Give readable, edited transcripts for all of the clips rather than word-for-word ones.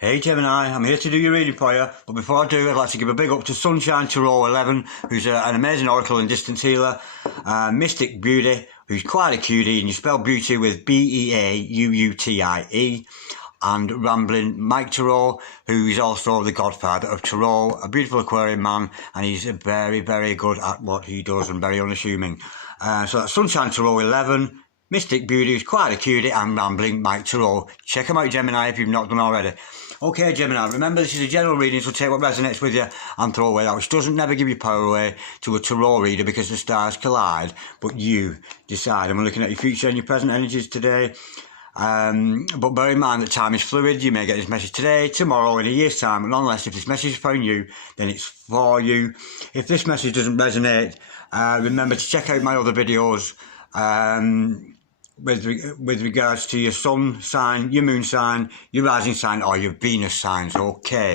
Hey Gemini, I'm here to do your reading for you, but before I do, I'd like to give a big up to Sunshine Tarot 11, who's an amazing oracle and distance healer, Mystic Beauty, who's quite a cutie, and you spell beauty with B-E-A-U-U-T-I-E, and Rambling Mike Tarot, who is also the godfather of Tarot, a beautiful Aquarian man, and he's very, very good at what he does and very unassuming. So that's Sunshine Tarot 11, Mystic Beauty, who's quite a cutie, and Rambling Mike Tarot. Check them out, Gemini, if you've not done already. Okay, Gemini, remember this is a general reading, so take what resonates with you and throw away that which doesn't. Never give your power away to a tarot reader because the stars collide, but you decide. I'm looking at your future and your present energies today. But bear in mind that time is fluid. You may get this message today, tomorrow, in a year's time, but nonetheless, if this message is from you, then it's for you. If this message doesn't resonate, remember to check out my other videos with regards to your sun sign, your moon sign, your rising sign, or your Venus signs. Okay,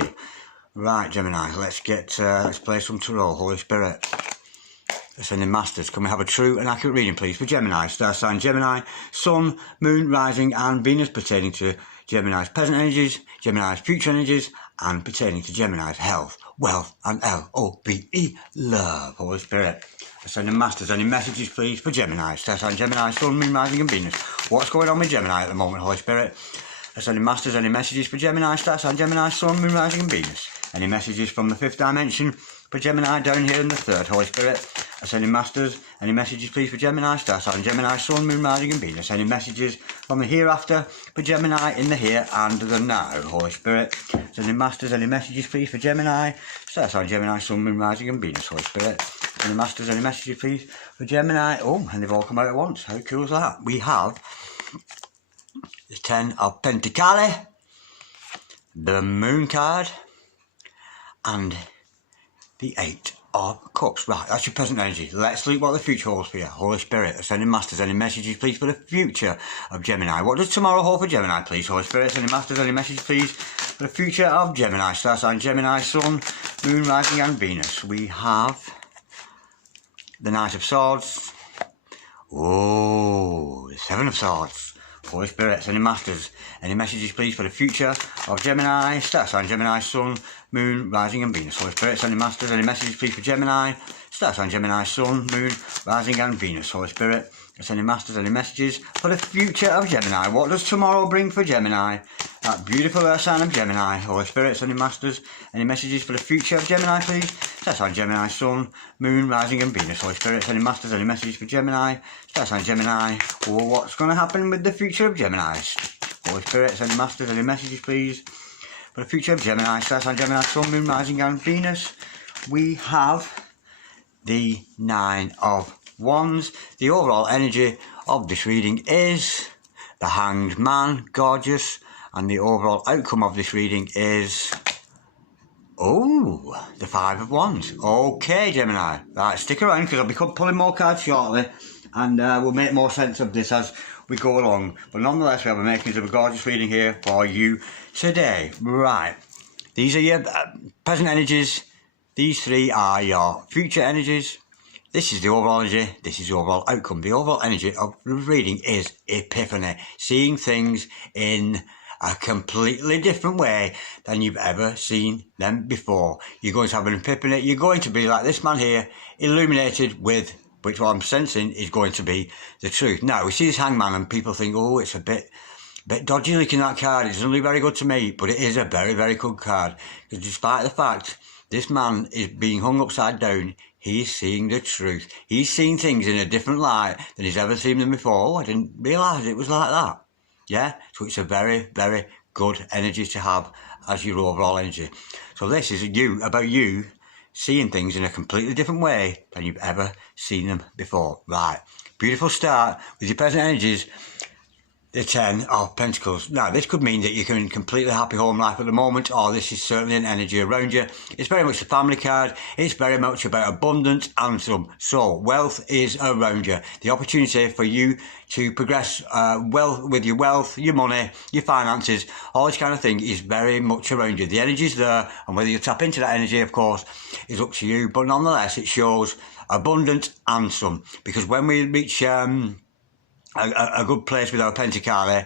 right, Gemini, let's play some tarot. Holy Spirit, Ascending Masters, can we have a true and accurate reading, please, for Gemini? Star sign Gemini, Sun, Moon, Rising, and Venus pertaining to Gemini's present energies, Gemini's future energies, and pertaining to Gemini's health, wealth, and L-O-V-E, love. Holy Spirit, Ascending Masters, any messages, please, for Gemini? Star sign Gemini, Sun, Moon, Rising, and Venus. What's going on with Gemini at the moment, Holy Spirit? Ascending Masters, any messages for Gemini? Star sign Gemini, Sun, Moon, Rising, and Venus. Any messages from the fifth dimension for Gemini down here in the third, Holy Spirit? Ascending Masters, any messages, please, for Gemini? Star sign Gemini, Sun, Moon, Rising, and Venus. Any messages from the hereafter for Gemini in the here and the now, Holy Spirit? Ascending Masters, any messages, please, for Gemini? Star sign Gemini, Sun, Moon, Rising, and Venus, Holy Spirit. Ascending Masters, any messages, please, for Gemini? Oh, and they've all come out at once. How cool is that? We have the 10 of Pentacles, the Moon card, and the 8 of Cups. Right, that's your present energy. Let's look what the future holds for you. Holy Spirit, Ascending Masters, any messages, please, for the future of Gemini? What does tomorrow hold for Gemini, please? Holy Spirit, Ascending Masters, any messages, please, for the future of Gemini? Star sign Gemini, Sun, Moon, Rising, and Venus. We have the Knight of Swords. Oh, the 7 of Swords. Holy Spirit, Ascending Masters, any messages, please, for the future of Gemini? Star sign Gemini, Sun, Moon, Rising, and Venus. Holy Spirit, Ascending Masters, any messages, please, for Gemini? Star sign Gemini, Sun, Moon, Rising, and Venus. Holy Spirit, Ascending Masters, any messages for the future of Gemini? What does tomorrow bring for Gemini? That beautiful earth sign of Gemini. Holy Spirit, Ascending Masters, any messages for the future of Gemini, please? Star sign Gemini, Sun, Moon, Rising, and Venus. Holy Spirit, Ascending Masters, any messages for Gemini? Star sign Gemini. Oh, what's going to happen with the future of Gemini? Holy Spirit, Ascending Masters, any messages, please, for the future of Gemini? Star sign Gemini, Sun, Moon, Rising, and Venus. We have the 9 of Wands. The overall energy of this reading is the Hanged Man, gorgeous, and the overall outcome of this reading is, oh, the 5 of Wands. Okay, Gemini, right, stick around because I'll be pulling more cards shortly, and we'll make more sense of this as we go along. But nonetheless, we have a makings of a gorgeous reading here for you today. Right, these are your present energies. These 3 are your future energies. This is the overall energy, this is the overall outcome. The overall energy of the reading is epiphany, seeing things in a completely different way than you've ever seen them before. You're going to have an epiphany, you're going to be like this man here, illuminated with, which what I'm sensing is going to be the truth. Now, we see this Hangman and people think, oh, it's a bit dodgy looking, that card, it doesn't look very good to me, but it is a very, very good card. Because despite the fact this man is being hung upside down, he's seeing the truth. He's seeing things in a different light than he's ever seen them before. Oh, I didn't realise it was like that. Yeah? So it's a very, very good energy to have as your overall energy. So this is about you seeing things in a completely different way than you've ever seen them before. Right. Beautiful start with your present energies. The 10 of Pentacles. Now, this could mean that you're in a completely happy home life at the moment, or this is certainly an energy around you. It's very much a family card. It's very much about abundance and some. So, wealth is around you. The opportunity for you to progress with your wealth, your money, your finances, all this kind of thing is very much around you. The energy's there, and whether you tap into that energy, of course, is up to you. But nonetheless, it shows abundance and some. Because when we reach a good place with our Pentacles,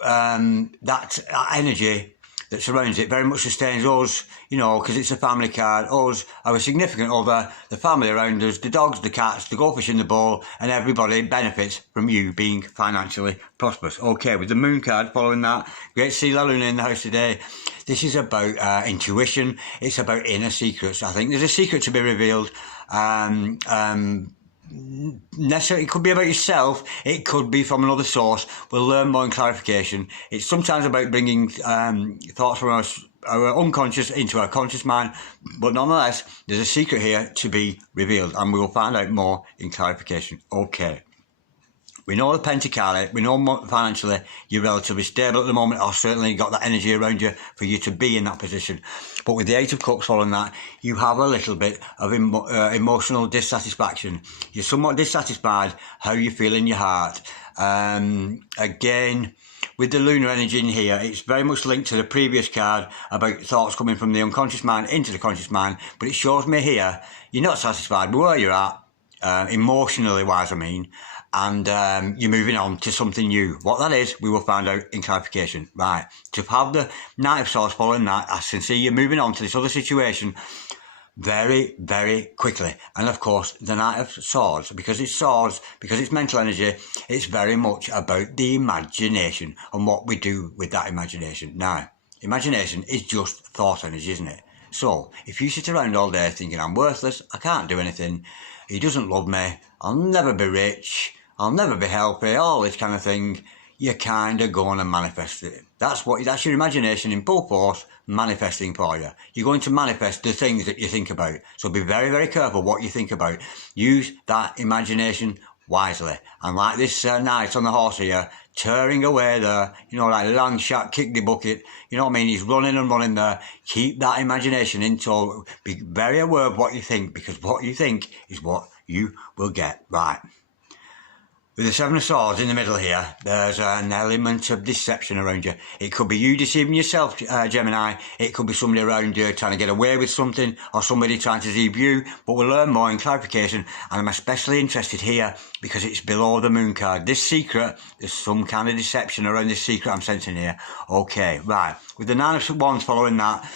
that energy that surrounds it very much sustains us, you know, because it's a family card, us, our significant other, the family around us, the dogs, the cats, the goldfish in the bowl, and everybody benefits from you being financially prosperous. Okay, with the moon card following that, great to see La Luna in the house today. This is about intuition. It's about inner secrets. I think there's a secret to be revealed. Necessarily, it could be about yourself, it could be from another source. We'll learn more in clarification. It's sometimes about bringing thoughts from our unconscious into our conscious mind, but nonetheless, there's a secret here to be revealed, and we will find out more in clarification. Okay. We know the Pentacali, we know financially you're relatively stable at the moment, or certainly got that energy around you for you to be in that position. But with the Eight of Cups following that, you have a little bit of emotional dissatisfaction. You're somewhat dissatisfied how you feel in your heart. Again, with the lunar energy in here, it's very much linked to the previous card about thoughts coming from the unconscious mind into the conscious mind. But it shows me here, you're not satisfied with where you're at, emotionally wise, I mean. And you're moving on to something new. What that is, we will find out in clarification. Right, to have the Knight of Swords following that, I can see you're moving on to this other situation very, very quickly. And of course, the Knight of Swords, because it's mental energy, it's very much about the imagination and what we do with that imagination. Now, imagination is just thought energy, isn't it? So, if you sit around all day thinking, I'm worthless, I can't do anything, he doesn't love me, I'll never be rich, I'll never be healthy, all this kind of thing, you're kind of going to manifest it. That's your imagination in full force manifesting for you. You're going to manifest the things that you think about. So be very, very careful what you think about. Use that imagination wisely. And like this knight on the horse here, tearing away there, you know, like long shot, kick the bucket, you know what I mean? He's running and running there. Keep that imagination in tow. Be very aware of what you think, because what you think is what you will get. Right. With the Seven of Swords in the middle here, there's an element of deception around you. It could be you deceiving yourself, Gemini. It could be somebody around you trying to get away with something, or somebody trying to deceive you. But we'll learn more in clarification. And I'm especially interested here because it's below the moon card. This secret, there's some kind of deception around this secret I'm sensing here. Okay, right. With the Nine of Wands following that,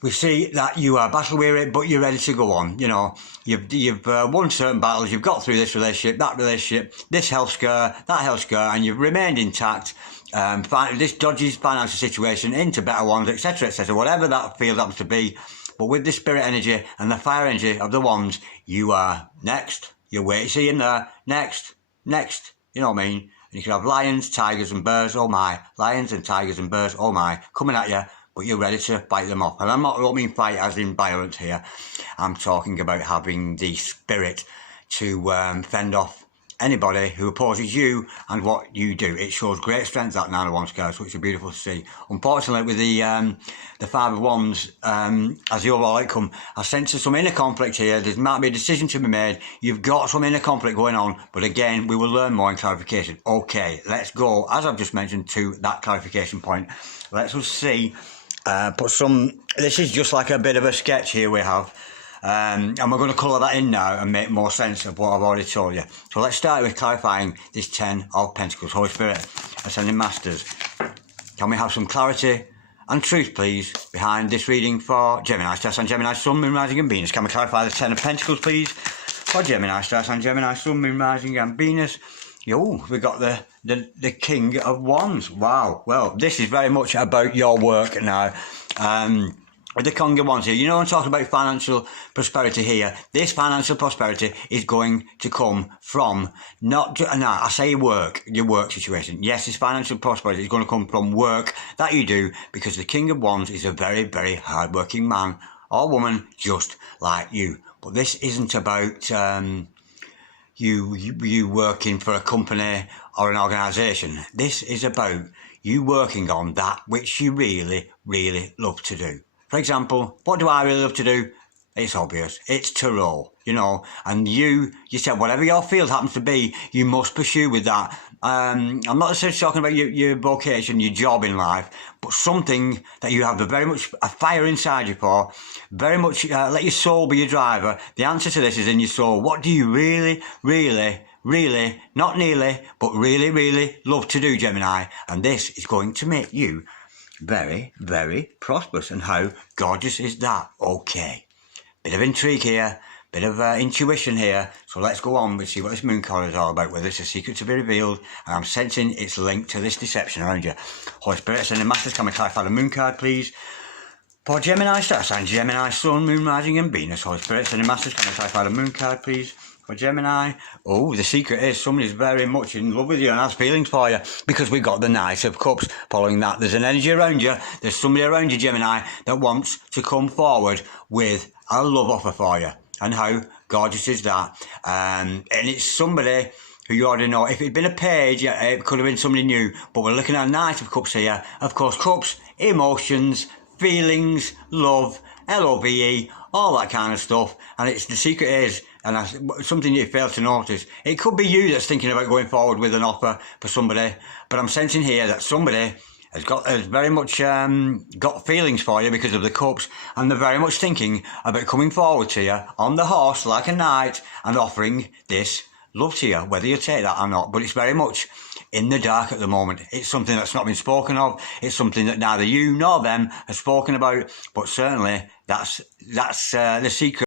we see that you are battle weary, but you're ready to go on. You know, you've won certain battles, you've got through this relationship, this health scare, that health scare, and you've remained intact. This dodgy financial situation into better ones, etc., whatever that field happens to be. But with the spirit energy and the fire energy of the wands, you are next. You're waiting to see him there. Next. You know what I mean? And you can have lions, tigers, and bears. Oh my! Lions and tigers and bears. Oh my! Coming at you. But you're ready to fight them off. And I don't mean fight as in violence here. I'm talking about having the spirit to fend off anybody who opposes you and what you do. It shows great strength, that Nine of Wands card, so it's beautiful to see. Unfortunately, with the Five of Wands as the overall outcome, I sense some inner conflict here. There might be a decision to be made. You've got some inner conflict going on, but again, we will learn more in clarification. Okay, let's go, as I've just mentioned, to that clarification point. Let's just see. This is just like a bit of a sketch here we have. And we're going to colour that in now and make more sense of what I've already told you. So let's start with clarifying this Ten of Pentacles. Holy Spirit, Ascending Masters, can we have some clarity and truth, please, behind this reading for Gemini, Star Sign, Gemini, Sun, Moon, Rising and Venus? Can we clarify the Ten of Pentacles, please, for Gemini, Star Sign, Gemini, Sun, Moon, Rising and Venus? Oh, we got the King of Wands. Wow. Well, this is very much about your work now. With the King of Wands here, you know I'm talking about financial prosperity here. This financial prosperity is going to come from I say work, your work situation. Yes, this financial prosperity is going to come from work that you do, because the King of Wands is a very, very hard-working man or woman just like you. But this isn't about you working for a company or an organisation. This is about you working on that which you really, really love to do. For example, what do I really love to do? It's obvious. It's to roll, you know. And you said whatever your field happens to be, you must pursue with that. I'm not necessarily talking about your vocation, your job in life, but something that you have very much a fire inside you for. Very much let your soul be your driver. The answer to this is in your soul. What do you really, really, really, not nearly, but really, really love to do, Gemini? And this is going to make you very, very prosperous. And how gorgeous is that? Okay. Bit of intrigue here, bit of intuition here. So let's go on and see what this moon card is all about, whether it's a secret to be revealed. And I'm sensing it's linked to this deception around you. Holy Spirit, send the Masters, come and clarify the moon card, please. For Gemini, star sign Gemini, Sun, Moon, Rising and Venus. Holy Spirit, send the Masters, come and clarify the moon card, please. For Gemini, oh, the secret is somebody's very much in love with you and has feelings for you, because we got the Knight of Cups. Following that, there's an energy around you. There's somebody around you, Gemini, that wants to come forward with a love offer for you. And how gorgeous is that? And it's somebody who you already know. If it'd been a page, it could have been somebody new. But we're looking at Knight of Cups here. Of course, cups, emotions, feelings, love, L-O-V-E, all that kind of stuff. And it's the secret is, and something you fail to notice, it could be you that's thinking about going forward with an offer for somebody, but I'm sensing here that somebody has very much got feelings for you because of the cups, and they're very much thinking about coming forward to you on the horse like a knight and offering this love to you, whether you take that or not. But it's very much in the dark at the moment. It's something that's not been spoken of. It's something that neither you nor them have spoken about, but certainly that's the secret.